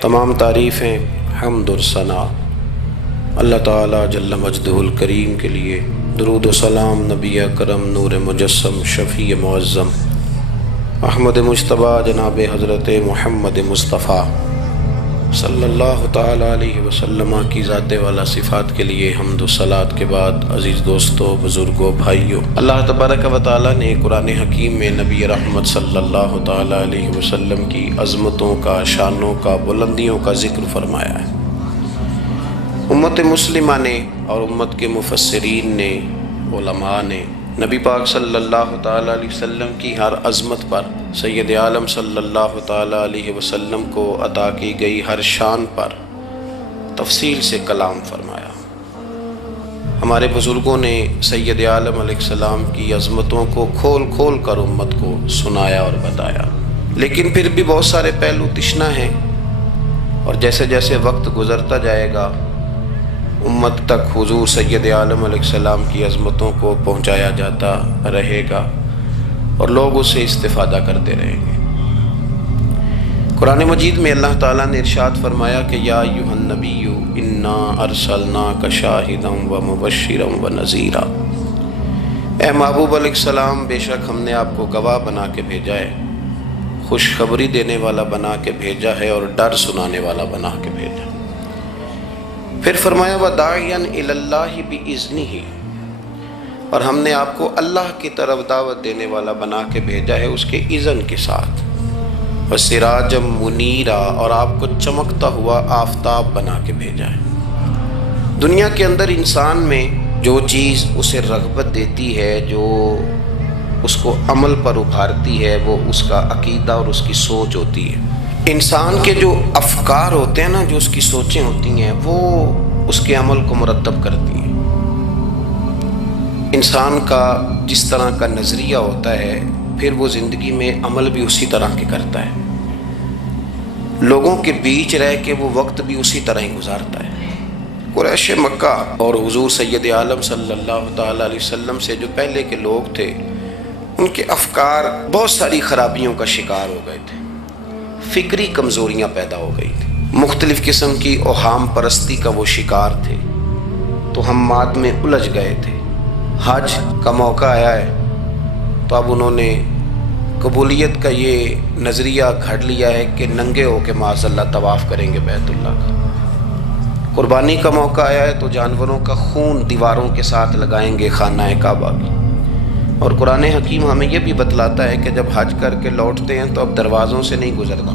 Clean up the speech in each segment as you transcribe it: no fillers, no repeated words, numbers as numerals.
تمام تعریفیں، حمد اور ثنا اللہ تعالیٰ جل مجدہ الکریم کے لیے۔ درود و سلام نبی اکرم نور مجسم شفیع معظم احمد مجتبیٰ جناب حضرت محمد مصطفیٰ صلی اللہ تعالیٰ علیہ وسلم کی ذات والا صفات کے لیے حمد و صلات کے بعد، عزیز دوستو، بزرگوں، بھائیوں، اللہ تبارک و تعالیٰ نے قرآن حکیم میں نبی رحمت صلی اللہ تعالیٰ علیہ وسلم کی عظمتوں کا، شانوں کا، بلندیوں کا ذکر فرمایا ہے۔ امت مسلمہ نے اور امت کے مفسرین نے، علماء نے نبی پاک صلی اللہ تعالیٰ علیہ وسلم کی ہر عظمت پر، سید عالم صلی اللہ تعالیٰ علیہ وسلم کو عطا کی گئی ہر شان پر تفصیل سے کلام فرمایا۔ ہمارے بزرگوں نے سید عالم علیہ السلام کی عظمتوں کو کھول کھول کر امت کو سنایا اور بتایا، لیکن پھر بھی بہت سارے پہلو تشنا ہیں، اور جیسے جیسے وقت گزرتا جائے گا امت تک حضور سید عالم علیہ السلام کی عظمتوں کو پہنچایا جاتا رہے گا اور لوگ اس سے استفادہ کرتے رہیں گے۔ قرآن مجید میں اللہ تعالیٰ نے ارشاد فرمایا کہ یا ایھا النبی انا ارسلناک شاہدا ومبشرا ونذیرا، اے محبوب علیہ السلام، بے شک ہم نے آپ کو گواہ بنا کے بھیجا ہے، خوشخبری دینے والا بنا کے بھیجا ہے، اور ڈر سنانے والا بنا کے بھیجا۔ پھر فرمایا وَدَاعِيًا إِلَى اللَّهِ بِإِذْنِهِ، اور ہم نے آپ کو اللہ کی طرف دعوت دینے والا بنا کے بھیجا ہے اس کے اذن کے ساتھ، وَسِرَاجًا مُنِيرًا، اور آپ کو چمکتا ہوا آفتاب بنا کے بھیجا ہے۔ دنیا کے اندر انسان میں جو چیز اسے رغبت دیتی ہے، جو اس کو عمل پر ابھارتی ہے، وہ اس کا عقیدہ اور اس کی سوچ ہوتی ہے۔ انسان کے جو افکار ہوتے ہیں نا، جو اس کی سوچیں ہوتی ہیں، وہ اس کے عمل کو مرتب کرتی ہیں۔ انسان کا جس طرح کا نظریہ ہوتا ہے، پھر وہ زندگی میں عمل بھی اسی طرح کے کرتا ہے، لوگوں کے بیچ رہ کے وہ وقت بھی اسی طرح ہی گزارتا ہے۔ قریش مکہ اور حضور سید عالم صلی اللہ تعالیٰ علیہ وسلم سے جو پہلے کے لوگ تھے، ان کے افکار بہت ساری خرابیوں کا شکار ہو گئے تھے، فکری کمزوریاں پیدا ہو گئی تھیں، مختلف قسم کی اوہام پرستی کا وہ شکار تھے، توہمات میں الجھ گئے تھے۔ حج کا موقع آیا ہے تو اب انہوں نے قبولیت کا یہ نظریہ گھڑ لیا ہے کہ ننگے ہو کے معاذ اللہ طواف کریں گے بیت اللہ کا۔ قربانی کا موقع آیا ہے تو جانوروں کا خون دیواروں کے ساتھ لگائیں گے خانہ کعبہ کی۔ اور قرآن حکیم ہمیں یہ بھی بتلاتا ہے کہ جب حج کر کے لوٹتے ہیں تو اب دروازوں سے نہیں گزرنا،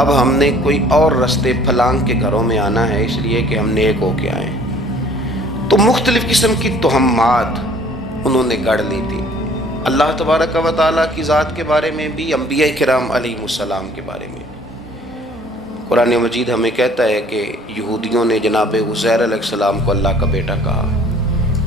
اب ہم نے کوئی اور رستے پھلانگ کے گھروں میں آنا ہے، اس لیے کہ ہم نیک ہو کے آئیں۔ تو مختلف قسم کی توہمات انہوں نے گڑھ لی تھی، اللہ تبارک و تعالیٰ کی ذات کے بارے میں بھی، انبیاء کرام علیہ السلام کے بارے میں بھی۔ قرآن مجید ہمیں کہتا ہے کہ یہودیوں نے جناب عزیر علیہ السلام کو اللہ کا بیٹا کہا،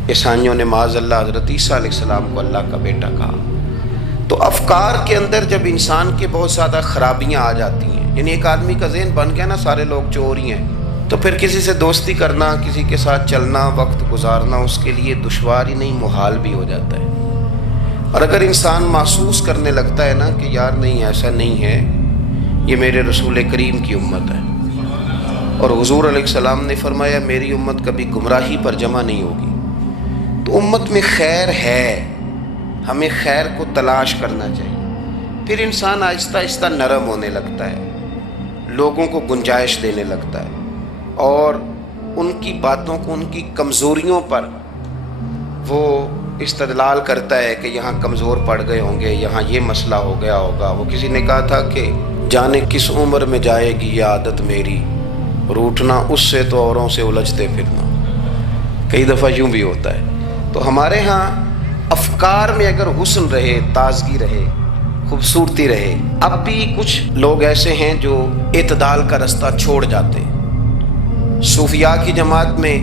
عیسائیوں نے معاذ اللہ حضرت عیسیٰ علیہ السلام کو اللہ کا بیٹا کہا۔ تو افکار کے اندر جب انسان کے بہت زیادہ خرابیاں آ جاتی ہیں، یعنی ایک آدمی کا ذہن بن گیا نا سارے لوگ چور ہی ہیں، تو پھر کسی سے دوستی کرنا، کسی کے ساتھ چلنا، وقت گزارنا اس کے لیے دشوار ہی نہیں، محال بھی ہو جاتا ہے۔ اور اگر انسان محسوس کرنے لگتا ہے نا کہ یار نہیں، ایسا نہیں ہے، یہ میرے رسول کریم کی امت ہے، اور حضور علیہ السلام نے فرمایا میری امت کبھی گمراہی پر جمع نہیں ہوگی، تو امت میں خیر ہے، ہمیں خیر کو تلاش کرنا چاہیے۔ پھر انسان آہستہ آہستہ نرم ہونے لگتا ہے، لوگوں کو گنجائش دینے لگتا ہے، اور ان کی باتوں کو، ان کی کمزوریوں پر وہ استدلال کرتا ہے کہ یہاں کمزور پڑ گئے ہوں گے، یہاں یہ مسئلہ ہو گیا ہوگا۔ وہ کسی نے کہا تھا کہ جانے کس عمر میں جائے گی یہ عادت میری، روٹنا اس سے تو اوروں سے الجھتے پھرنا۔ کئی دفعہ یوں بھی ہوتا ہے۔ تو ہمارے ہاں افکار میں اگر حسن رہے، تازگی رہے، خوبصورتی رہے، اب بھی کچھ لوگ ایسے ہیں جو اعتدال کا رستہ چھوڑ جاتے ہیں۔ صوفیاء کی جماعت میں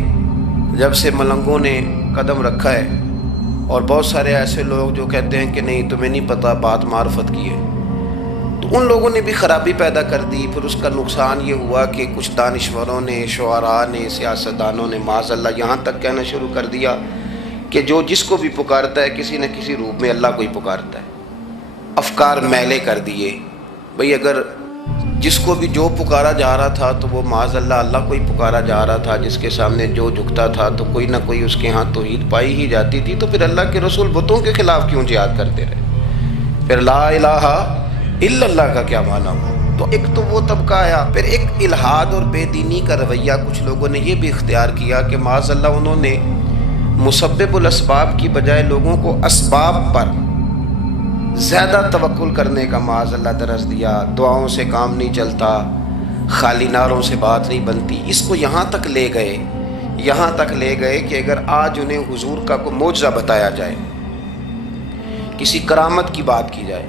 جب سے ملنگوں نے قدم رکھا ہے، اور بہت سارے ایسے لوگ جو کہتے ہیں کہ نہیں تمہیں نہیں پتہ، بات معرفت کی ہے، تو ان لوگوں نے بھی خرابی پیدا کر دی۔ پھر اس کا نقصان یہ ہوا کہ کچھ دانشوروں نے، شعراء نے، سیاستدانوں نے معاذ اللہ یہاں تک کہنا شروع کر دیا کہ جو جس کو بھی پکارتا ہے کسی نہ کسی روپ میں اللہ کو ہی پکارتا ہے۔ افکار میلے کر دیے، بھئی اگر جس کو بھی جو پکارا جا رہا تھا تو وہ معاذ اللہ اللہ کو ہی پکارا جا رہا تھا، جس کے سامنے جو جھکتا تھا تو کوئی نہ کوئی اس کے ہاں توحید پائی ہی جاتی تھی، تو پھر اللہ کے رسول بتوں کے خلاف کیوں جہاد کرتے رہے؟ پھر لا الہ الا اللہ کا کیا معنی ہوا؟ تو ایک تو وہ طبقہ آیا، پھر ایک الحاد اور بے دینی کا رویہ کچھ لوگوں نے یہ بھی اختیار کیا کہ معاذ اللہ انہوں نے مسبب الاسباب کی بجائے لوگوں کو اسباب پر زیادہ توکل کرنے کا معاذ اللہ درس دیا۔ دعاؤں سے کام نہیں چلتا، خالی نعروں سے بات نہیں بنتی۔ اس کو یہاں تک لے گئے کہ اگر آج انہیں حضور کا کوئی معجزہ بتایا جائے، کسی کرامت کی بات کی جائے،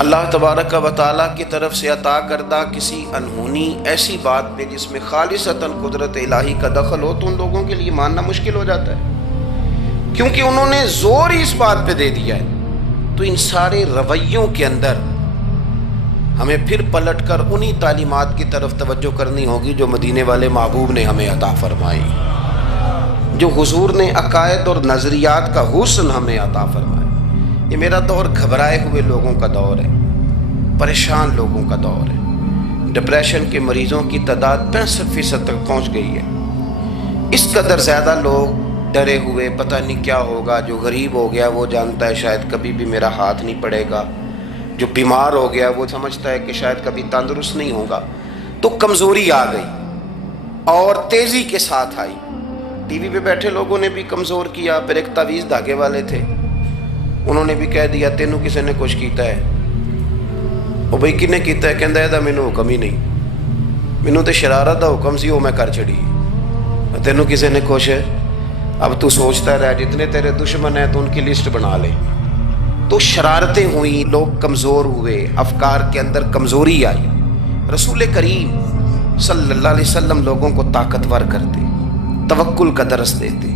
اللہ تبارک و تعالیٰ کی طرف سے عطا کردہ کسی انہونی ایسی بات میں جس میں خالصتاً قدرت الہی کا دخل ہو، تو ان لوگوں کے لیے ماننا مشکل ہو جاتا ہے، کیونکہ انہوں نے زور ہی اس بات پہ دے دیا ہے۔ تو ان سارے رویوں کے اندر ہمیں پھر پلٹ کر انہی تعلیمات کی طرف توجہ کرنی ہوگی جو مدینے والے محبوب نے ہمیں عطا فرمائی، جو حضور نے عقائد اور نظریات کا حسن ہمیں عطا فرمایا۔ یہ میرا دور گھبرائے ہوئے لوگوں کا دور ہے، پریشان لوگوں کا دور ہے۔ ڈپریشن کے مریضوں کی تعداد 65% تک پہنچ گئی ہے۔ اس قدر زیادہ لوگ ڈرے ہوئے، پتہ نہیں کیا ہوگا۔ جو غریب ہو گیا وہ جانتا ہے شاید کبھی بھی میرا ہاتھ نہیں پڑے گا، جو بیمار ہو گیا وہ سمجھتا ہے کہ شاید کبھی تندرست نہیں ہوگا۔ تو کمزوری آ گئی اور تیزی کے ساتھ آئی۔ ٹی وی پہ بیٹھے لوگوں نے بھی کمزور کیا۔ پھر ایک تعویذ دھاگے والے تھے، انہوں نے بھی کہہ دیا تینوں کسی نے کچھ کیتا ہے۔ وہ بھئی کنے کیتا ہے؟ کہندا ہے مینوں حکم ہی نہیں، مینوں تے شرارت دا حکم سی وہ میں کر چھڑی، تینوں کسی نے کچھ۔ اب تو سوچتا رہ، جتنے تیرے دشمن ہیں تو ان کی لسٹ بنا لے۔ تو شرارتیں ہوئیں، لوگ کمزور ہوئے، افکار کے اندر کمزوری آئی۔ رسول کریم صلی اللہ علیہ وسلم لوگوں کو طاقتور کرتے، توکل کا درس دیتے،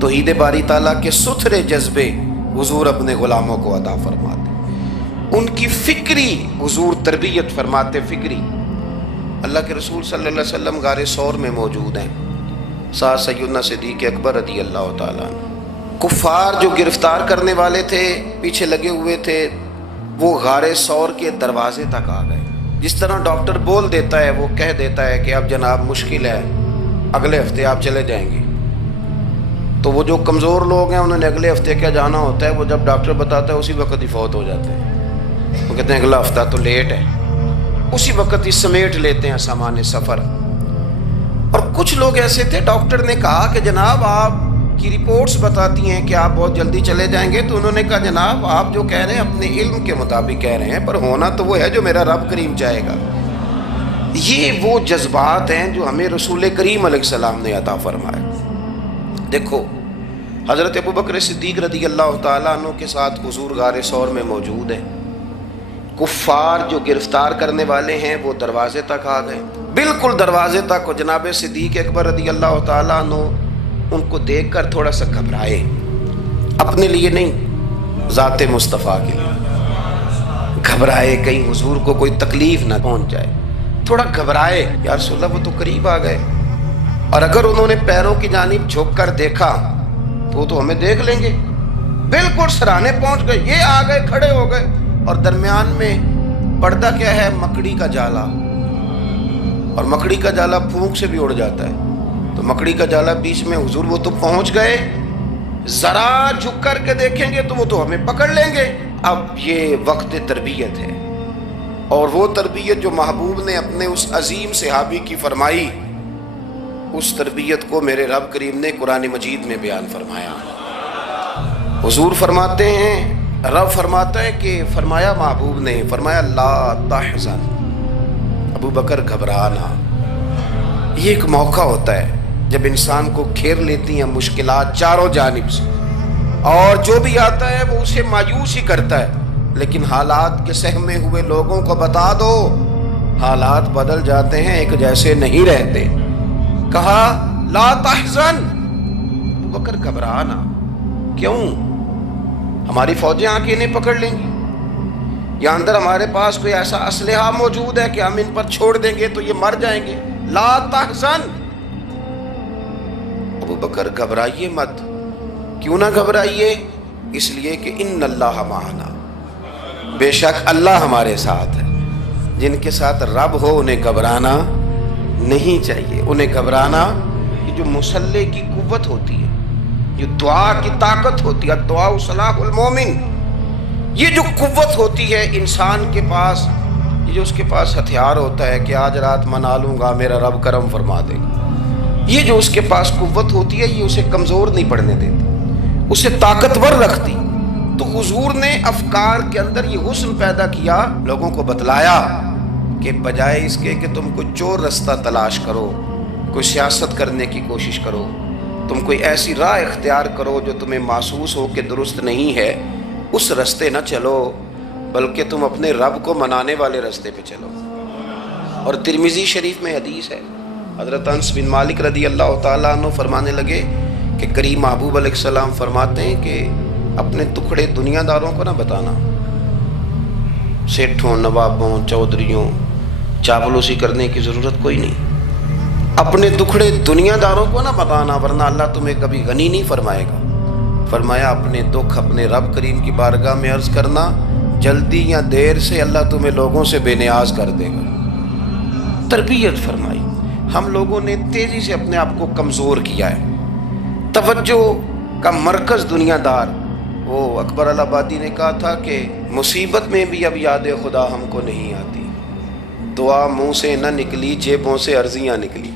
توحید باری تعالیٰ کے ستھرے جذبے حضور اپنے غلاموں کو عطا فرماتے، ان کی فکری حضور تربیت فرماتے، فکری۔ اللہ کے رسول صلی اللہ علیہ وسلم غار ثور میں موجود ہیں، ساتھ سیدنا صدیق اکبر رضی اللہ تعالیٰ عنہ۔ کفار جو گرفتار کرنے والے تھے، پیچھے لگے ہوئے تھے، وہ غار ثور کے دروازے تک آ گئے۔ جس طرح ڈاکٹر بول دیتا ہے، وہ کہہ دیتا ہے کہ اب جناب مشکل ہے، اگلے ہفتے آپ چلے جائیں گے، تو وہ جو کمزور لوگ ہیں انہوں نے اگلے ہفتے کیا جانا ہوتا ہے، وہ جب ڈاکٹر بتاتا ہے اسی وقت ہی فوت ہو جاتے ہیں۔ وہ کہتے ہیں اگلا ہفتہ تو لیٹ ہے، اسی وقت ہی سمیٹ لیتے ہیں سامان سفر۔ اور کچھ لوگ ایسے تھے، ڈاکٹر نے کہا کہ جناب آپ کی رپورٹس بتاتی ہیں کہ آپ بہت جلدی چلے جائیں گے، تو انہوں نے کہا جناب آپ جو کہہ رہے ہیں اپنے علم کے مطابق کہہ رہے ہیں، پر ہونا تو وہ ہے جو میرا رب کریم چاہے گا۔ یہ وہ جذبات ہیں جو ہمیں رسول کریم علیہ السلام نے عطا فرمائے۔ دیکھو حضرت ابوبکر صدیق رضی اللہ تعالیٰ عنہ کے ساتھ حضور غار ثور میں موجود ہیں۔ کفار جو گرفتار کرنے والے ہیں وہ دروازے تک آ گئے، بالکل دروازے تک۔ جناب صدیق اکبر رضی اللہ تعالیٰ عنہ ان کو دیکھ کر تھوڑا سا گھبرائے، اپنے لیے نہیں، ذات مصطفیٰ کے لیے گھبرائے، کہیں حضور کو کوئی تکلیف نہ پہنچ جائے، تھوڑا گھبرائے۔ یا رسول اللہ وہ تو قریب آ گئے، اور اگر انہوں نے پیروں کی جانب جھک کر دیکھا تو ہمیں دیکھ لیں گے۔ بالکل سرانے پہنچ گئے، یہ آ گئے، کھڑے ہو گئے، اور درمیان میں پردہ کیا ہے؟ مکڑی کا جالا، اور مکڑی کا جالا پھونک سے بھی اڑ جاتا ہے، تو مکڑی کا جالا بیچ میں۔ حضور وہ تو پہنچ گئے، ذرا جھک کر کے دیکھیں گے تو وہ تو ہمیں پکڑ لیں گے۔ اب یہ وقت تربیت ہے، اور وہ تربیت جو محبوب نے اپنے اس عظیم صحابی کی فرمائی، اس تربیت کو میرے رب کریم نے قرآن مجید میں بیان فرمایا۔ حضور فرماتے ہیں، رب فرماتا ہے کہ فرمایا محبوب نے، فرمایا لا تحزن، ابو بکر گھبرانا۔ یہ ایک موقع ہوتا ہے جب انسان کو گھیر لیتی ہیں مشکلات چاروں جانب سے، اور جو بھی آتا ہے وہ اسے مایوس ہی کرتا ہے، لیکن حالات کے سہمے ہوئے لوگوں کو بتا دو، حالات بدل جاتے ہیں، ایک جیسے نہیں رہتے۔ کہا لا تحزن، ابو بکر گھبرانا، کیوں؟ ہماری فوجیں آ کے انہیں پکڑ لیں گی، یا اندر ہمارے پاس کوئی ایسا اسلحہ موجود ہے کہ ہم ان پر چھوڑ دیں گے تو یہ مر جائیں گے۔ لا تحزن، ابو بکر گھبرائیے مت۔ کیوں نہ گھبرائیے؟ اس لیے کہ ان اللہ معنا، بے شک اللہ ہمارے ساتھ ہے۔ جن کے ساتھ رب ہو انہیں گھبرانا نہیں چاہیے. انہیں گھبرانا، یہ جو مصلی کی قوت ہوتی ہے، یہ دعا کی طاقت ہوتی ہے، دعا صلاح المومن، یہ جو قوت ہوتی ہے انسان کے پاس، یہ جو اس کے پاس ہتھیار ہوتا ہے کہ آج رات منا لوں گا میرا رب کرم فرما دے گا، یہ جو اس کے پاس قوت ہوتی ہے یہ اسے کمزور نہیں پڑنے دیتی، اسے طاقتور رکھتی. تو حضور نے افکار کے اندر یہ حسن پیدا کیا، لوگوں کو بتلایا کہ بجائے اس کے کہ تم کوئی چور رستہ تلاش کرو، کوئی سیاست کرنے کی کوشش کرو، تم کوئی ایسی راہ اختیار کرو جو تمہیں محسوس ہو کہ درست نہیں ہے، اس رستے نہ چلو، بلکہ تم اپنے رب کو منانے والے رستے پہ چلو. اور ترمذی شریف میں حدیث ہے، حضرت انس بن مالک رضی اللہ تعالیٰ عنہ فرمانے لگے کہ کریم محبوب علیہ السلام فرماتے ہیں کہ اپنے ٹکڑے دنیا داروں کو نہ بتانا، سیٹھوں، نوابوں، چودھریوں، چاپلوسی کرنے کی ضرورت کوئی نہیں. اپنے دکھڑے دنیا داروں کو نہ بتانا ورنہ اللہ تمہیں کبھی غنی نہیں فرمائے گا. فرمایا اپنے دکھ اپنے رب کریم کی بارگاہ میں عرض کرنا، جلدی یا دیر سے اللہ تمہیں لوگوں سے بے نیاز کر دے گا. تربیت فرمائی. ہم لوگوں نے تیزی سے اپنے آپ کو کمزور کیا ہے. توجہ کا مرکز دنیا دار. وہ اکبر الآبادی نے کہا تھا کہ مصیبت میں بھی اب یاد خدا ہم کو نہیں آتی، دعا منہ سے نہ نکلی جیبوں سے عرضیاں نکلی.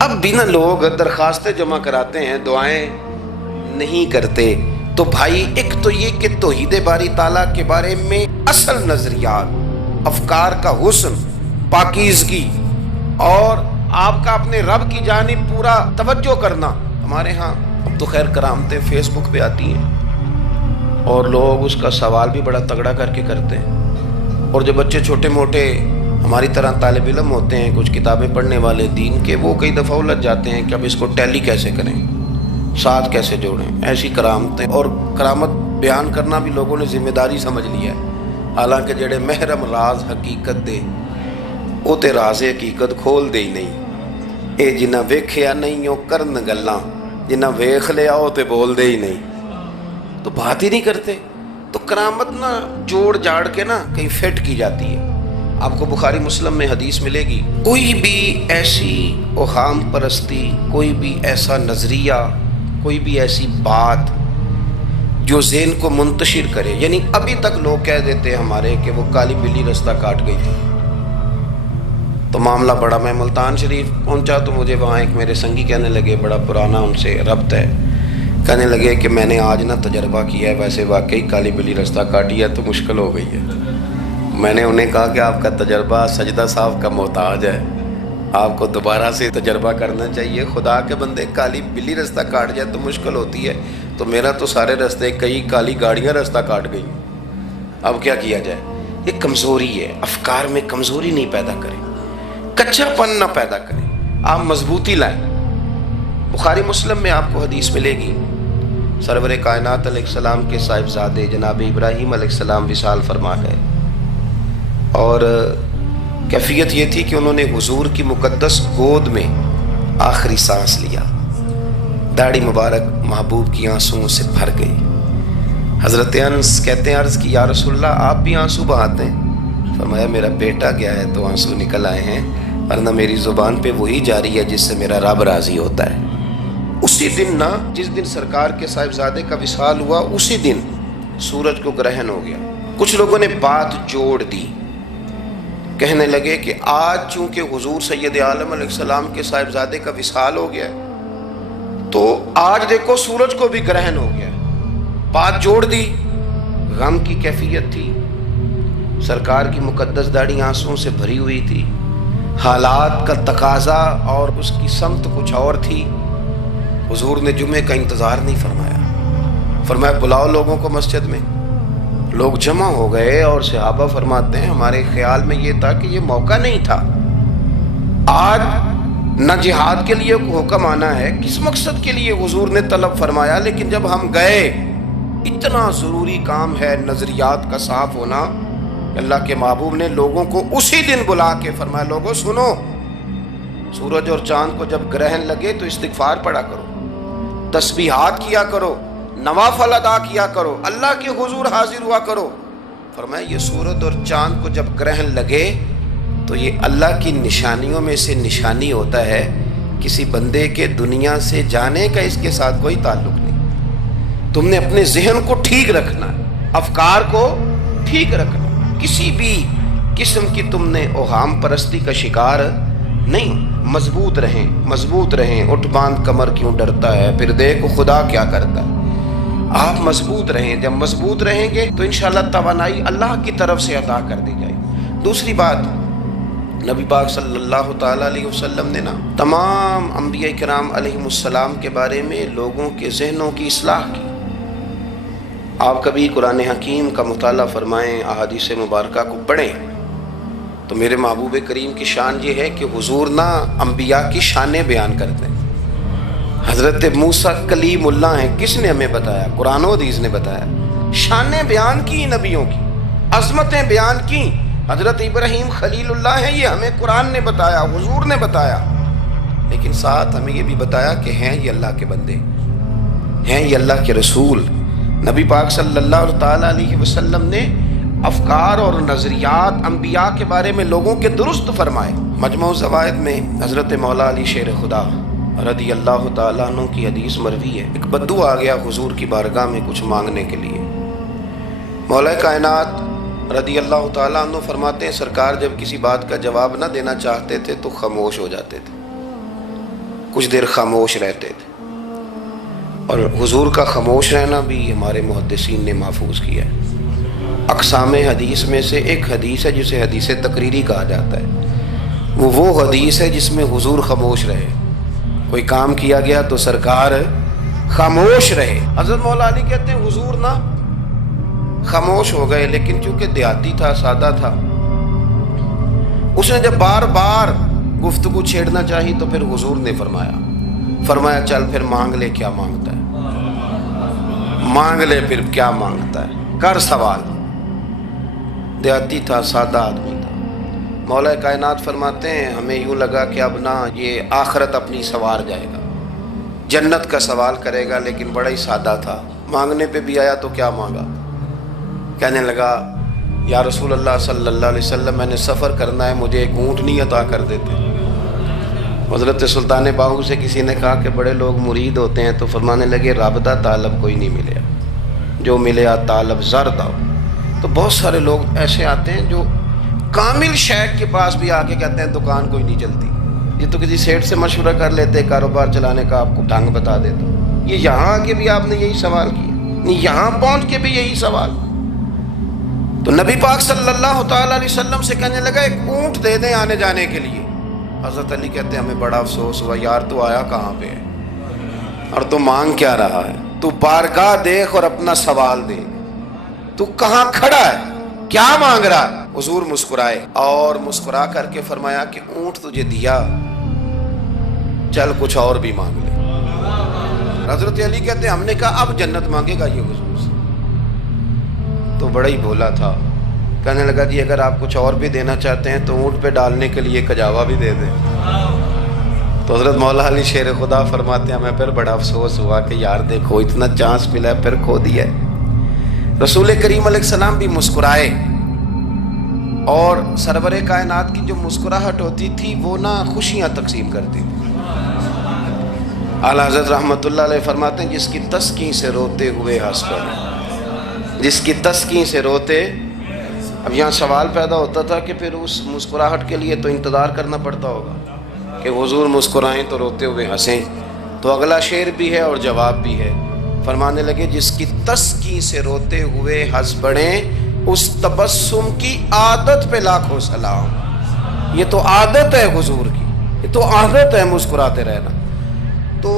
اب بھی نہ لوگ درخواستیں جمع کراتے ہیں، دعائیں نہیں کرتے. تو بھائی ایک تو یہ کہ توحید باری تعالیٰ کے بارے میں اصل نظریات، افکار کا حسن، پاکیزگی اور آپ کا اپنے رب کی جانب پورا توجہ کرنا. ہمارے ہاں اب تو خیر کرامتیں فیس بک پہ آتی ہیں اور لوگ اس کا سوال بھی بڑا تگڑا کر کے کرتے ہیں. اور جو بچے چھوٹے موٹے ہماری طرح طالب علم ہوتے ہیں، کچھ کتابیں پڑھنے والے دین کے، وہ کئی دفعہ الجھ جاتے ہیں کہ اب اس کو ٹیلی کیسے کریں، ساتھ کیسے جوڑیں. ایسی کرامتیں اور کرامت بیان کرنا بھی لوگوں نے ذمہ داری سمجھ لیا ہے. حالانکہ جڑے محرم راز حقیقت دے وہ تے راز حقیقت کھول دے ہی نہیں. اے جنہ ویکھیا نہیں او کرن گلاں، جنہ ویکھ لیا او تے بول دے ہی نہیں، تو بات ہی نہیں کرتے. تو کرامت نا جوڑ جاڑ کے نا کہیں فٹ کی جاتی ہے. آپ کو بخاری مسلم میں حدیث ملے گی، کوئی بھی ایسی اوہام پرستی، کوئی بھی ایسا نظریہ، کوئی بھی ایسی بات جو ذہن کو منتشر کرے. یعنی ابھی تک لوگ کہہ دیتے ہیں ہمارے کہ وہ کالی بلی رستہ کاٹ گئی تھی. تو معاملہ بڑا، میں ملتان شریف پہنچا تو مجھے وہاں ایک میرے سنگی کہنے لگے، بڑا پرانا ان سے ربط ہے، کہنے لگے کہ میں نے آج نہ تجربہ کیا ہے، ویسے واقعی کالی بلی رستہ کاٹی ہے تو مشکل ہو گئی ہے. میں نے انہیں کہا کہ آپ کا تجربہ سجدہ صاحب کا محتاج ہے، آپ کو دوبارہ سے تجربہ کرنا چاہیے. خدا کے بندے، کالی بلی رستہ کاٹ جائے تو مشکل ہوتی ہے، تو میرا تو سارے رستے، کئی کالی گاڑیاں رستہ کاٹ گئی. اب کیا کیا جائے؟ یہ کمزوری ہے. افکار میں کمزوری نہیں پیدا کریں، کچا پن نہ پیدا کریں، آپ مضبوطی لائیں. بخاری مسلم میں آپ کو حدیث ملے گی، سرور کائنات علیہ السلام کے صاحبزادے جناب ابراہیم علیہ السلام وصال فرما گئے، اور کیفیت یہ تھی کہ انہوں نے حضور کی مقدس گود میں آخری سانس لیا. داڑھی مبارک محبوب کی آنسوؤں سے بھر گئی. حضرت انس کہتے ہیں عرض کی یا رسول اللہ آپ بھی آنسو بہاتے ہیں؟ فرمایا میرا بیٹا گیا ہے تو آنسو نکل آئے ہیں، ورنہ میری زبان پہ وہی جاری ہے جس سے میرا رب راضی ہوتا ہے. اسی دن نا، جس دن سرکار کے صاحبزادے کا وصال ہوا، اسی دن سورج کو گرہن ہو گیا. کچھ لوگوں نے بات جوڑ دی، کہنے لگے کہ آج چونکہ حضور سید عالم علیہ السلام کے صاحبزادے کا وصال ہو گیا تو آج دیکھو سورج کو بھی گرہن ہو گیا. بات جوڑ دی. غم کی کیفیت تھی، سرکار کی مقدس داڑھی آنسوؤں سے بھری ہوئی تھی، حالات کا تقاضا اور اس کی سمت کچھ اور تھی. حضور نے جمعے کا انتظار نہیں فرمایا، فرمایا بلاؤ لوگوں کو مسجد میں. لوگ جمع ہو گئے اور صحابہ فرماتے ہیں ہمارے خیال میں یہ تھا کہ یہ موقع نہیں تھا. آج نہ جہاد کے لیے حکم آنا ہے، کس مقصد کے لیے حضور نے طلب فرمایا، لیکن جب ہم گئے اتنا ضروری کام ہے نظریات کا صاف ہونا. اللہ کے محبوب نے لوگوں کو اسی دن بلا کے فرمایا لوگوں سنو، سورج اور چاند کو جب گرہن لگے تو استغفار پڑھا کرو، تسبیحات کیا کرو، نوافل ادا کیا کرو، اللہ کے حضور حاضر ہوا کرو. فرمایا یہ سورج اور چاند کو جب گرہن لگے تو یہ اللہ کی نشانیوں میں سے نشانی ہوتا ہے، کسی بندے کے دنیا سے جانے کا اس کے ساتھ کوئی تعلق نہیں۔ تم نے اپنے ذہن کو ٹھیک رکھنا، افکار کو ٹھیک رکھنا، کسی بھی قسم کی تم نے اوہام پرستی کا شکار نہیں، مضبوط رہیں، مضبوط رہیں۔ اٹھ باندھ کمر کیوں ڈرتا ہے، پھر دیکھ خدا کیا کرتا ہے۔ آپ مضبوط رہیں، جب مضبوط رہیں گے تو انشاءاللہ توانائی اللہ کی طرف سے عطا کر دی جائے۔ دوسری بات، نبی پاک صلی اللہ تعالیٰ علیہ وسلم نے تمام انبیاء کرام علیہ السلام کے بارے میں لوگوں کے ذہنوں کی اصلاح کی۔ آپ کبھی قرآن حکیم کا مطالعہ فرمائیں، احادیث مبارکہ کو پڑھیں تو میرے محبوب کریم کی شان یہ ہے کہ حضور انبیاء کی شانیں بیان کرتے ہیں۔ حضرت موسیٰ کلیم اللہ ہیں، کس نے ہمیں بتایا؟ قرآن و حدیث نے بتایا۔ شانیں بیان کی نبیوں کی، عظمتیں بیان کی۔ حضرت ابراہیم خلیل اللہ ہیں، یہ ہمیں قرآن نے بتایا، حضور نے بتایا، لیکن ساتھ ہمیں یہ بھی بتایا کہ ہیں یہ اللہ کے بندے، ہیں یہ اللہ کے رسول۔ نبی پاک صلی اللہ تعالیٰ علیہ وسلم نے افکار اور نظریات انبیاء کے بارے میں لوگوں کے درست فرمائے۔ مجموع الزوائد میں حضرت مولا علی شیر خدا رضی اللہ تعالیٰ عنہ کی حدیث مروی ہے، ایک بدو آ گیا حضور کی بارگاہ میں کچھ مانگنے کے لیے۔ مولا کائنات رضی اللہ تعالیٰ عنہ فرماتے ہیں سرکار جب کسی بات کا جواب نہ دینا چاہتے تھے تو خاموش ہو جاتے تھے، کچھ دیر خاموش رہتے تھے۔ اور حضور کا خاموش رہنا بھی ہمارے محدثین نے محفوظ کیا ہے۔ اقسام حدیث میں سے ایک حدیث ہے جسے حدیث تقریری کہا جاتا ہے، وہ حدیث ہے جس میں حضور خاموش رہے، کوئی کام کیا گیا تو سرکار خاموش رہے۔ حضرت مولا علی کہتے ہیں حضور خاموش ہو گئے، لیکن چونکہ دیہاتی تھا، سادہ تھا، اس نے جب بار بار گفتگو چھیڑنا چاہی تو پھر حضور نے فرمایا چل پھر مانگ لے کیا مانگتا ہے، مانگ لے پھر کیا مانگتا ہے، کر سوال۔ دیہاتی تھا، سادہ آدمی تھا۔ مولا کائنات فرماتے ہیں ہمیں یوں لگا کہ اب یہ آخرت اپنی سوار جائے گا، جنت کا سوال کرے گا، لیکن بڑا ہی سادہ تھا۔ مانگنے پہ بھی آیا تو کیا مانگا؟ کہنے لگا یا رسول اللہ صلی اللہ علیہ وسلم میں نے سفر کرنا ہے، مجھے ایک اونٹنی عطا کر دیتے۔ حضرت سلطان باہو سے کسی نے کہا کہ بڑے لوگ مرید ہوتے ہیں، تو فرمانے لگے رابطہ طالب کوئی نہیں ملیا، جو ملیا طالب زرد آؤ۔ تو بہت سارے لوگ ایسے آتے ہیں جو کامل شیخ کے پاس بھی آ کے کہتے ہیں دکان کوئی نہیں چلتی، یہ تو کسی سیٹ سے مشورہ کر لیتے، کاروبار چلانے کا آپ کو ڈھنگ بتا دیتا۔ یہ یہاں آ کے بھی آپ نے یہی سوال کیا، یہاں پہنچ کے بھی یہی سوال۔ تو نبی پاک صلی اللہ تعالیٰ علیہ وسلم سے کہنے لگا ایک اونٹ دے دیں آنے جانے کے لیے۔ حضرت علی کہتے ہیں ہمیں بڑا افسوس ہوا، یار تو آیا کہاں پہ ہے اور تو مانگ کیا رہا ہے؟ تو بارگاہ دیکھ اور اپنا سوال دے، تو کہاں کھڑا ہے، کیا مانگ رہا ہے؟ حضور مسکرائے اور مسکرا کر کے فرمایا کہ اونٹ تجھے دیا، چل کچھ اور بھی مانگ لے۔ حضرت علی کہتے ہیں ہم نے کہا اب جنت مانگے گا یہ حضور سے؟ تو بڑا ہی بھولا تھا، کہنے لگا جی اگر آپ کچھ اور بھی دینا چاہتے ہیں تو اونٹ پہ ڈالنے کے لیے کجاوا بھی دے دیں۔ تو حضرت مولا علی شیر خدا فرماتے ہیں ہمیں پھر بڑا افسوس ہوا کہ یار دیکھو اتنا چانس ملا ہے پھر کھو دیا ہے۔ رسول کریم علیہ السلام بھی مسکرائے، اور سرور کائنات کی جو مسکراہٹ ہوتی تھی وہ خوشیاں تقسیم کرتی تھی۔ اعلیٰ حضرت رحمۃ اللہ علیہ فرماتے ہیں جس کی تسکین سے روتے ہوئے ہنس پڑے، جس کی تسکین سے روتے۔ اب یہاں سوال پیدا ہوتا تھا کہ پھر اس مسکراہٹ کے لیے تو انتظار کرنا پڑتا ہوگا کہ حضور مسکرائیں تو روتے ہوئے ہنسیں، تو اگلا شعر بھی ہے اور جواب بھی ہے۔ فرمانے لگے جس کی تسکین سے روتے ہوئے ہنس پڑیں اس تبسم کی عادت پہ لاکھوں سلام۔ یہ تو عادت ہے حضور کی، یہ تو عادت ہے مسکراتے رہنا۔ تو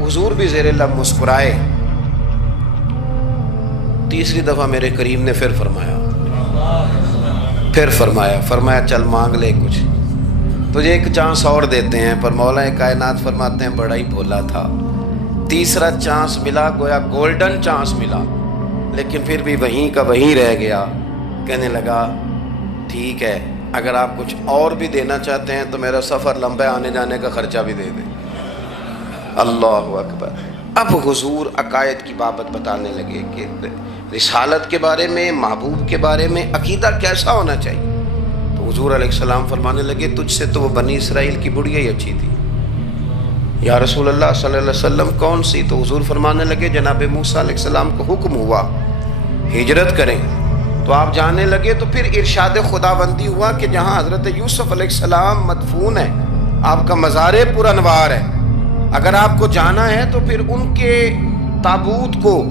حضور بھی زیر لب مسکرائے۔ تیسری دفعہ میرے کریم نے پھر فرمایا چل مانگ لے کچھ، تجھے ایک چانس اور دیتے ہیں۔ پر مولا کائنات فرماتے ہیں بڑا ہی بھولا تھا، تیسرا چانس ملا، گویا گولڈن چانس ملا، لیکن پھر بھی وہیں کا وہیں رہ گیا۔ کہنے لگا ٹھیک ہے اگر آپ کچھ اور بھی دینا چاہتے ہیں تو میرا سفر لمبا ہے، آنے جانے کا خرچہ بھی دے دیں۔ اللہ اکبر۔ اب حضور عقائد کی بابت بتانے لگے کہ رسالت کے بارے میں، محبوب کے بارے میں عقیدہ کیسا ہونا چاہیے؟ تو حضور علیہ السلام فرمانے لگے تجھ سے تو وہ بنی اسرائیل کی بڑھیا ہی اچھی تھی۔ یا رسول اللہ صلی اللہ علیہ وسلم کون سی؟ تو حضور فرمانے لگے جناب موسیٰ علیہ السلام کو حکم ہوا ہجرت کریں، تو آپ جانے لگے، تو پھر ارشاد خداوندی ہوا کہ جہاں حضرت یوسف علیہ السلام مدفون ہے، آپ کا مزار پر انوار ہے، اگر آپ کو جانا ہے تو پھر ان کے تابوت کو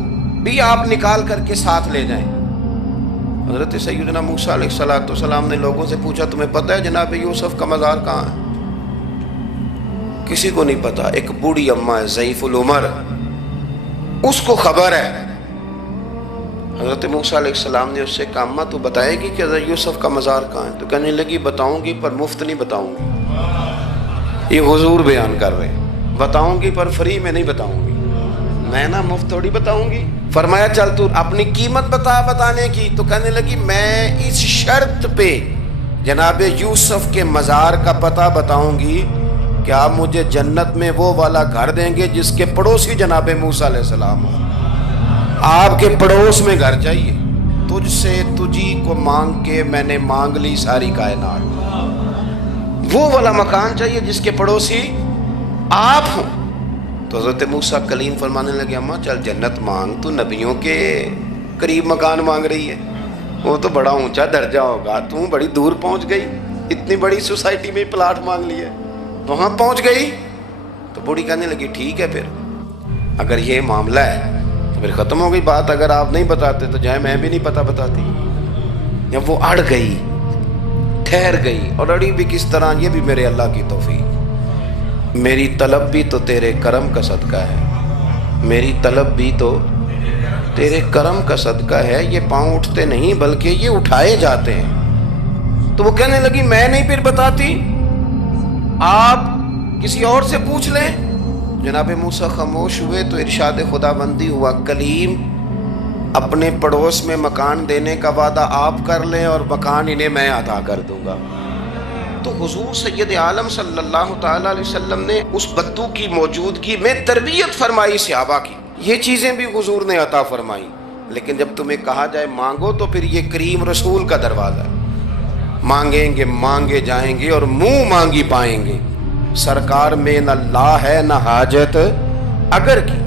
بھی آپ نکال کر کے ساتھ لے جائیں۔ حضرت سیدنا موسیٰ علیہ السلام نے لوگوں سے پوچھا تمہیں پتہ ہے جناب یوسف کا مزار کہاں ہے؟ کسی کو نہیں پتا، ایک بوڑھی اماں ہے ضعیف العمر، اس کو خبر ہے۔ حضرت موسیٰ علیہ السلام نے اس سے کہا اماں تو بتائے گی کہ حضرت یوسف کا مزار کہاں ہے؟ تو کہنے لگی بتاؤں گی پر مفت نہیں بتاؤں گی۔ یہ حضور بیان کر رہے ہیں، بتاؤں گی پر فری میں نہیں بتاؤں گی، میں نا مفت تھوڑی بتاؤں گی۔ فرمایا چل تو اپنی قیمت بتا بتانے کی، تو کہنے لگی میں اس شرط پہ جناب یوسف کے مزار کا پتہ بتاؤں گی کہ آپ مجھے جنت میں وہ والا گھر دیں گے جس کے پڑوسی جناب موسیٰ علیہ السلام ہو۔ آپ کے پڑوس میں گھر چاہیے، تجھ سے تجھی کو مانگ کے میں نے مانگ لی ساری کائنات، وہ والا مکان چاہیے جس کے پڑوسی آپ ہوں۔ تو حضرت موسیٰ کلیم فرمانے لگے اماں چل جنت مانگ، تو نبیوں کے قریب مکان مانگ رہی ہے، وہ تو بڑا اونچا درجہ ہوگا، تو بڑی دور پہنچ گئی، اتنی بڑی سوسائٹی میں پلاٹ مانگ لیے، وہاں پہنچ گئی۔ تو بوڑھی کہنے لگی ٹھیک ہے، پھر اگر یہ معاملہ ہے تو پھر ختم ہو گئی بات، اگر آپ نہیں بتاتے تو جائے میں بھی نہیں پتہ بتاتی۔ جب وہ اڑ گئی، ٹھہر گئی، اور اڑی بھی کس طرح؟ یہ بھی میرے اللہ کی توفیق، میری طلب بھی تو تیرے کرم کا صدقہ ہے، میری طلب بھی تو تیرے کرم کا صدقہ ہے، یہ پاؤں اٹھتے نہیں بلکہ یہ اٹھائے جاتے ہیں۔ تو وہ کہنے لگی میں نہیں پھر بتاتی، آپ کسی اور سے پوچھ لیں۔ جناب موسیٰ خاموش ہوئے تو ارشاد خداوندی ہوا کلیم اپنے پڑوس میں مکان دینے کا وعدہ آپ کر لیں اور مکان انہیں میں عطا کر دوں گا۔ تو حضور سید عالم صلی اللہ تعالی علیہ وسلم نے اس بدو کی موجودگی میں تربیت فرمائی صحابہ کی، یہ چیزیں بھی حضور نے عطا فرمائی۔ لیکن جب تمہیں کہا جائے مانگو تو پھر یہ کریم رسول کا دروازہ ہے، مانگیں گے مانگے جائیں گے اور منہ مانگی پائیں گے، سرکار میں نہ لا ہے نہ حاجت اگر کی۔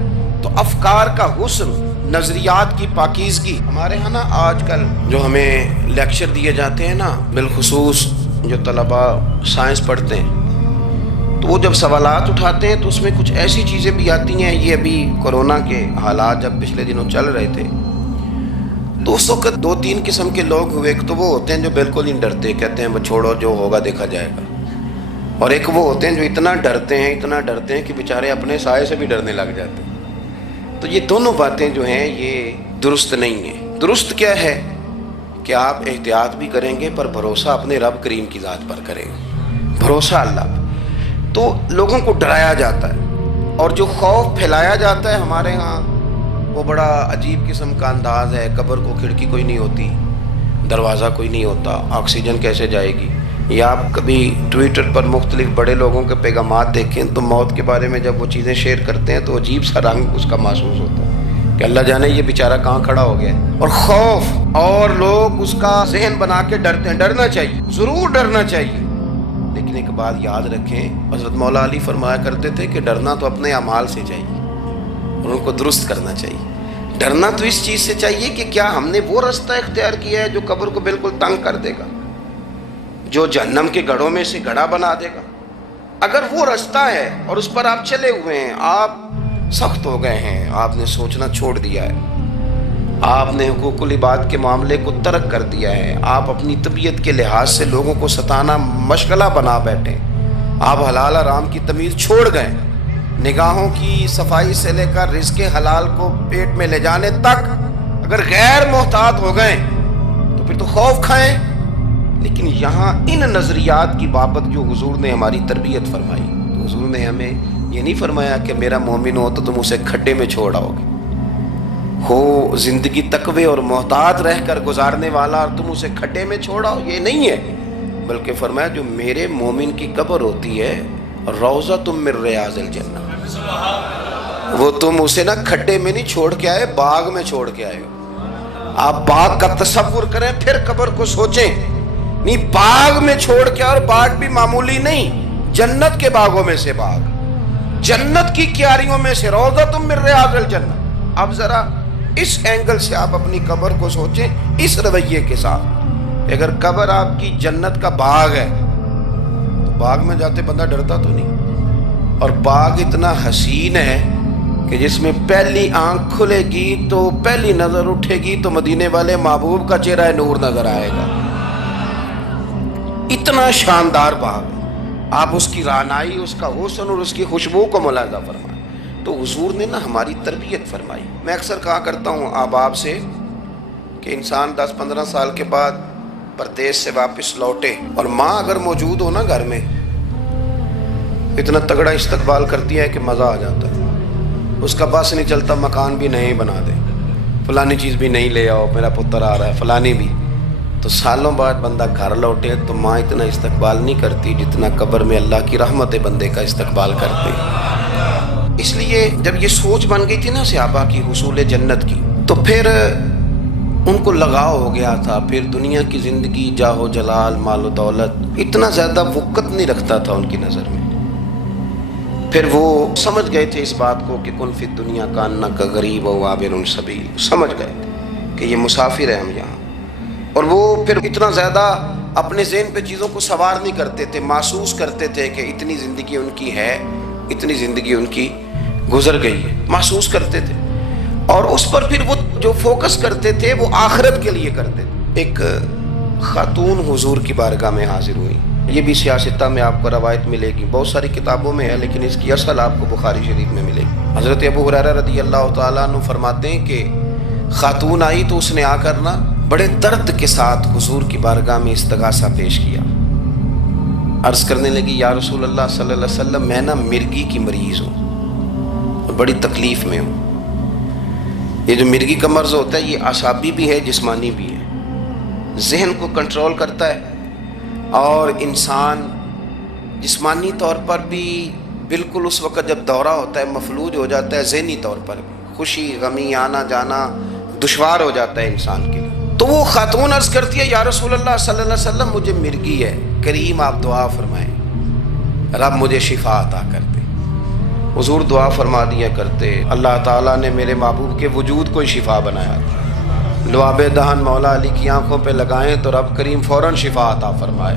تو افکار کا حسن، نظریات کی پاکیزگی، ہمارے ہاں نا آج کل جو ہمیں لیکچر دیے جاتے ہیں نا، بالخصوص جو طلباء سائنس پڑھتے ہیں، تو وہ جب سوالات اٹھاتے ہیں تو اس میں کچھ ایسی چیزیں بھی آتی ہیں، یہ ابھی کورونا کے حالات جب پچھلے دنوں چل رہے تھے تو اس وقت دو تین قسم کے لوگ ہوئے، ایک تو وہ ہوتے ہیں جو بالکل ہی ڈرتے، کہتے ہیں وہ چھوڑو جو ہوگا دیکھا جائے گا، اور ایک وہ ہوتے ہیں جو اتنا ڈرتے ہیں کہ بیچارے اپنے سائے سے بھی ڈرنے لگ جاتے ہیں۔ تو یہ دونوں باتیں جو ہیں یہ درست نہیں ہیں۔ درست کیا ہے کہ آپ احتیاط بھی کریں گے پر بھروسہ اپنے رب کریم کی ذات پر کریں گے، بھروسہ اللہ پر۔ تو لوگوں کو ڈرایا جاتا ہے اور جو خوف پھیلایا جاتا ہے ہمارے ہاں وہ بڑا عجیب قسم کا انداز ہے، قبر کو کھڑکی کوئی نہیں ہوتی، دروازہ کوئی نہیں ہوتا، آکسیجن کیسے جائے گی؟ یا آپ کبھی ٹویٹر پر مختلف بڑے لوگوں کے پیغامات دیکھیں تو موت کے بارے میں جب وہ چیزیں شیئر کرتے ہیں تو عجیب سا رنگ اس کا محسوس ہوتا ہے کہ اللہ جانے یہ بیچارہ کہاں کھڑا ہو گیا ہے، اور خوف، اور لوگ اس کا ذہن بنا کے ڈرتے ہیں۔ ڈرنا چاہیے، ضرور ڈرنا چاہیے، لیکن ایک بات یاد رکھیں، حضرت مولا علی فرمایا کرتے تھے کہ ڈرنا تو اپنے اعمال سے چاہیے اور ان کو درست کرنا چاہیے۔ ڈرنا تو اس چیز سے چاہیے کہ کیا ہم نے وہ رستہ اختیار کیا ہے جو قبر کو بالکل تنگ کر دے گا، جو جہنم کے گڑھوں میں سے گڑھا بنا دے گا؟ اگر وہ رستہ ہے اور اس پر آپ چلے ہوئے ہیں، آپ سخت ہو گئے ہیں، آپ نے سوچنا چھوڑ دیا ہے، آپ نے حقوق العباد کے معاملے کو ترک کر دیا ہے، آپ اپنی طبیعت کے لحاظ سے لوگوں کو ستانا مشغلہ بنا بیٹھے، آپ حلال حرام کی تمیز چھوڑ گئے، نگاہوں کی صفائی سے لے کر رزق حلال کو پیٹ میں لے جانے تک اگر غیر محتاط ہو گئے تو پھر تو خوف کھائیں۔ لیکن یہاں ان نظریات کی بابت جو حضور نے ہماری تربیت فرمائی، تو حضور نے ہمیں یہ نہیں فرمایا کہ میرا مومن ہو تو تم اسے کھڈے میں چھوڑ آؤ گے، ہو زندگی تقوی اور محتاط رہ کر گزارنے والا اور تم اسے کھڈے میں چھوڑ آؤ، یہ نہیں ہے، بلکہ فرمایا جو میرے مومن کی قبر ہوتی ہے روضۃ من ریاض الجنہ، وہ تم اسے نہ کھڈے میں نہیں چھوڑ کے آئے، باغ میں چھوڑ کے آئے ہو، آپ باغ کا تصور کریں پھر قبر کو سوچیں. نہیں باغ میں چھوڑ کے، اور باغ بھی معمولی نہیں، جنت کے باغوں میں سے باغ، جنت کی کیاریوں میں سے روضۃ من ریاض الجنہ. اب ذرا اس اینگل سے آپ اپنی قبر کو سوچیں، اس رویے کے ساتھ. اگر قبر آپ کی جنت کا باغ ہے تو باغ میں جاتے بندہ ڈرتا تو نہیں، اور باغ اتنا حسین ہے کہ جس میں پہلی آنکھ کھلے گی تو پہلی نظر اٹھے گی تو مدینے والے محبوب کا چہرہ نور نظر آئے گا. اتنا شاندار باغ، آپ اس کی رعنائی، اس کا حسن اور اس کی خوشبو کو ملاحظہ فرمائیں. تو حضور نے نا ہماری تربیت فرمائی. میں اکثر کہا کرتا ہوں احباب سے کہ انسان 10-15 سال کے بعد پردیس سے واپس لوٹے اور ماں اگر موجود ہو نا گھر میں، اتنا تگڑا استقبال کرتی ہے کہ مزہ آ جاتا ہے. اس کا بس نہیں چلتا، مکان بھی نہیں بنا دے، فلانی چیز بھی نہیں لے آؤ، میرا پتر آ رہا ہے، فلانی بھی. تو سالوں بعد بندہ گھر لوٹے تو ماں اتنا استقبال نہیں کرتی جتنا قبر میں اللہ کی رحمت بندے کا استقبال کرتے. اس لیے جب یہ سوچ بن گئی تھی نا صحابہ کی حصول جنت کی، تو پھر ان کو لگاؤ ہو گیا تھا. پھر دنیا کی زندگی، جاہ و جلال، مال و دولت اتنا زیادہ وقت نہیں رکھتا تھا ان کی نظر میں. پھر وہ سمجھ گئے تھے اس بات کو کہ کن فی الدنیا کانک غریب و عابر سبیل. سمجھ گئے کہ یہ مسافر ہیں ہم یہاں. اور وہ پھر اتنا زیادہ اپنے ذہن پہ چیزوں کو سوار نہیں کرتے تھے، محسوس کرتے تھے کہ اتنی زندگی ان کی ہے، اتنی زندگی ان کی گزر گئی ہے، محسوس کرتے تھے. اور اس پر پھر وہ جو فوکس کرتے تھے وہ آخرت کے لیے کرتے تھے. ایک خاتون حضور کی بارگاہ میں حاضر ہوئی. یہ بھی سیاستہ میں آپ کو روایت ملے گی، بہت ساری کتابوں میں ہے لیکن اس کی اصل آپ کو بخاری شریف میں ملے گی. حضرت ابو ہریرہ رضی اللہ تعالیٰ عنہ فرماتے ہیں کہ خاتون آئی تو اس نے آ کر نا بڑے درد کے ساتھ حضور کی بارگاہ میں استغاثہ پیش کیا. عرض کرنے لگی یا رسول اللہ صلی اللہ علیہ وسلم، میں نا مرگی کی مریض ہوں اور بڑی تکلیف میں ہوں. یہ جو مرگی کا مرض ہوتا ہے یہ اعصابی بھی ہے، جسمانی بھی ہے. ذہن کو کنٹرول کرتا ہے اور انسان جسمانی طور پر بھی بالکل اس وقت جب دورہ ہوتا ہے مفلوج ہو جاتا ہے، ذہنی طور پر بھی خوشی غمی آنا جانا دشوار ہو جاتا ہے انسان کے لیے. تو وہ خاتون عرض کرتی ہے یا رسول اللہ صلی اللہ علیہ وسلم، مجھے مرگی ہے، کریم آپ دعا فرمائیں، رب مجھے شفا عطا کر دے. حضور دعا فرما دیا کرتے، اللہ تعالیٰ نے میرے محبوب کے وجود کو شفا بنایا. لعاب دہن مولا علی کی آنکھوں پہ لگائیں تو رب کریم فوراً شفا عطا فرمائے.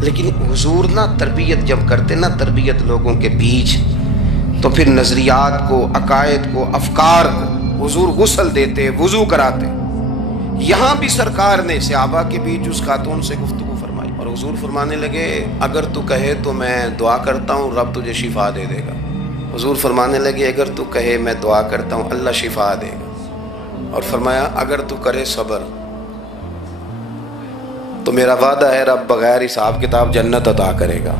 لیکن حضور نا تربیت جب کرتے نا، تربیت لوگوں کے بیچ، تو پھر نظریات کو، عقائد کو، افکار کو حضور غسل دیتے، وضو کراتے. یہاں بھی سرکار نے صحابہ کے بیچ اس خاتون سے گفتگو فرمائی اور حضور فرمانے لگے اگر تو کہے تو میں دعا کرتا ہوں رب تجھے شفا دے دے گا. حضور فرمانے لگے اگر تو کہے میں دعا کرتا ہوں اللہ شفا دے گا. اور فرمایا اگر تو کرے صبر تو میرا وعدہ ہے رب بغیر حساب کتاب جنت عطا کرے گا.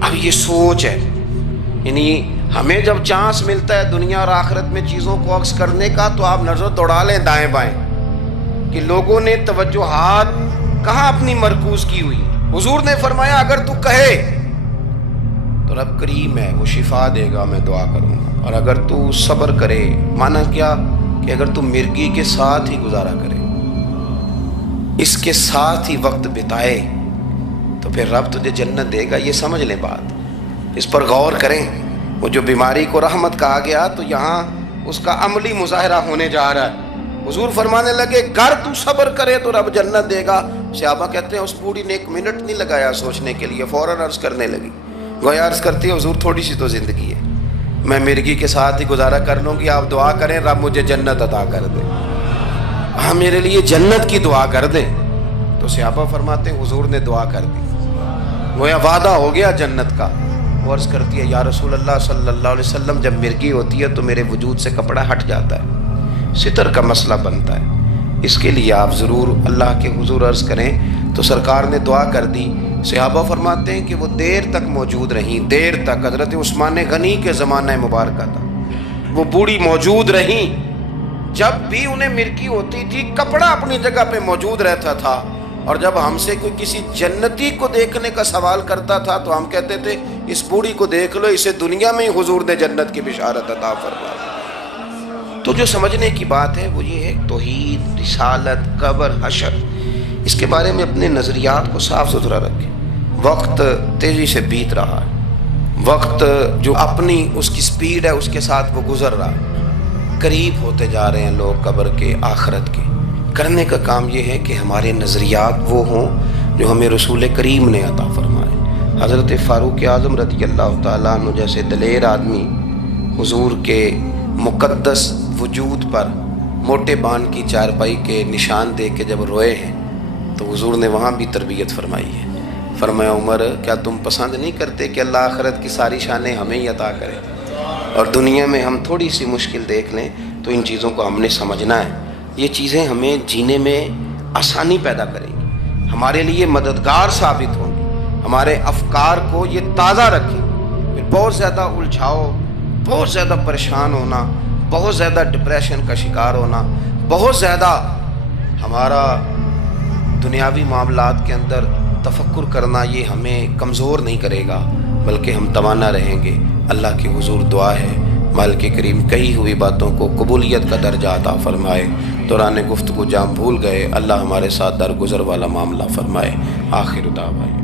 اب یہ سوچ ہے، یعنی ہمیں جب چانس ملتا ہے دنیا اور آخرت میں چیزوں کو عکس کرنے کا تو آپ نظر دوڑا لیں دائیں بائیں کہ لوگوں نے توجہات کہاں اپنی مرکوز کی ہوئی. حضور نے فرمایا اگر تو کہے تو رب کریم ہے، وہ شفا دے گا، میں دعا کروں گا. اور اگر تو صبر کرے، مانا کیا کہ اگر تو مرگی کے ساتھ ہی گزارا کرے، اس کے ساتھ ہی وقت بتائے تو پھر رب تجھے جنت دے گا. یہ سمجھ لیں بات، اس پر غور کریں. وہ جو بیماری کو رحمت کہا گیا تو یہاں اس کا عملی مظاہرہ ہونے جا رہا ہے. حضور فرمانے لگے گر تو صبر کرے تو رب جنت دے گا. صحابہ کہتے ہیں اس بوڑھی نے 1 منٹ نہیں لگایا سوچنے کے لیے، فوراً عرض کرنے لگی. گویا عرض کرتی ہے حضور تھوڑی سی تو زندگی ہے، میں مرگی کے ساتھ ہی گزارا کر لوں گی، آپ دعا کریں رب مجھے جنت عطا کر دے، ہاں میرے لیے جنت کی دعا کر دیں. تو صحابہ فرماتے ہیں حضور نے دعا کر دی، گویا وعدہ ہو گیا جنت کا. وہ عرض کرتی ہے یا رسول اللہ صلی اللہ علیہ وسلم جب مرگی ہوتی ہے تو میرے وجود سے کپڑا ہٹ جاتا ہے، ستر کا مسئلہ بنتا ہے، اس کے لیے آپ ضرور اللہ کے حضور عرض کریں. تو سرکار نے دعا کر دی. صحابہ فرماتے ہیں کہ وہ دیر تک موجود رہیں، دیر تک. حضرت عثمان غنی کے زمانہ مبارکہ تھا، وہ بوڑھی موجود رہیں. جب بھی انہیں مرگی ہوتی تھی کپڑا اپنی جگہ پہ موجود رہتا تھا. اور جب ہم سے کوئی کسی جنتی کو دیکھنے کا سوال کرتا تھا تو ہم کہتے تھے اس بوڑھی کو دیکھ لو، اسے دنیا میں ہی حضور نے جنت کی بشارت عطا فرما. تو جو سمجھنے کی بات ہے وہ یہ ہے توحید، رسالت، قبر، حشر، اس کے بارے میں اپنے نظریات کو صاف ستھرا رکھیں۔ وقت تیزی سے بیت رہا ہے، وقت جو اپنی اس کی سپیڈ ہے اس کے ساتھ وہ گزر رہا ہے، قریب ہوتے جا رہے ہیں لوگ قبر کے، آخرت کے۔ کرنے کا کام یہ ہے کہ ہمارے نظریات وہ ہوں جو ہمیں رسول کریم نے عطا فرمائے۔ حضرت فاروق اعظم رضی اللہ تعالیٰ عنہ جیسے دلیر آدمی حضور کے مقدس وجود پر موٹے بان کی چارپائی کے نشان دے کے جب روئے ہیں تو حضور نے وہاں بھی تربیت فرمائی ہے۔ فرمایا عمر کیا تم پسند نہیں کرتے کہ اللہ آخرت کی ساری شانیں ہمیں ہی عطا کرے، اور دنیا میں ہم تھوڑی سی مشکل دیکھ لیں تو ان چیزوں کو ہم نے سمجھنا ہے۔ یہ چیزیں ہمیں جینے میں آسانی پیدا کریں گی، ہمارے لیے مددگار ثابت ہوں گی، ہمارے افکار کو یہ تازہ رکھیں۔ پھر بہت زیادہ الجھاؤ، بہت زیادہ پریشان ہونا، بہت زیادہ ڈپریشن کا شکار ہونا، بہت زیادہ ہمارا دنیاوی معاملات کے اندر تفکر کرنا، یہ ہمیں کمزور نہیں کرے گا بلکہ ہم توانا رہیں گے۔ اللہ کی حضور دعا ہے مالک کریم کہی ہوئی باتوں کو قبولیت کا درجہ عطا فرمائے۔ دوران گفتگو جہاں بھول گئے اللہ ہمارے ساتھ درگزر والا معاملہ فرمائے۔ آخر دعوانا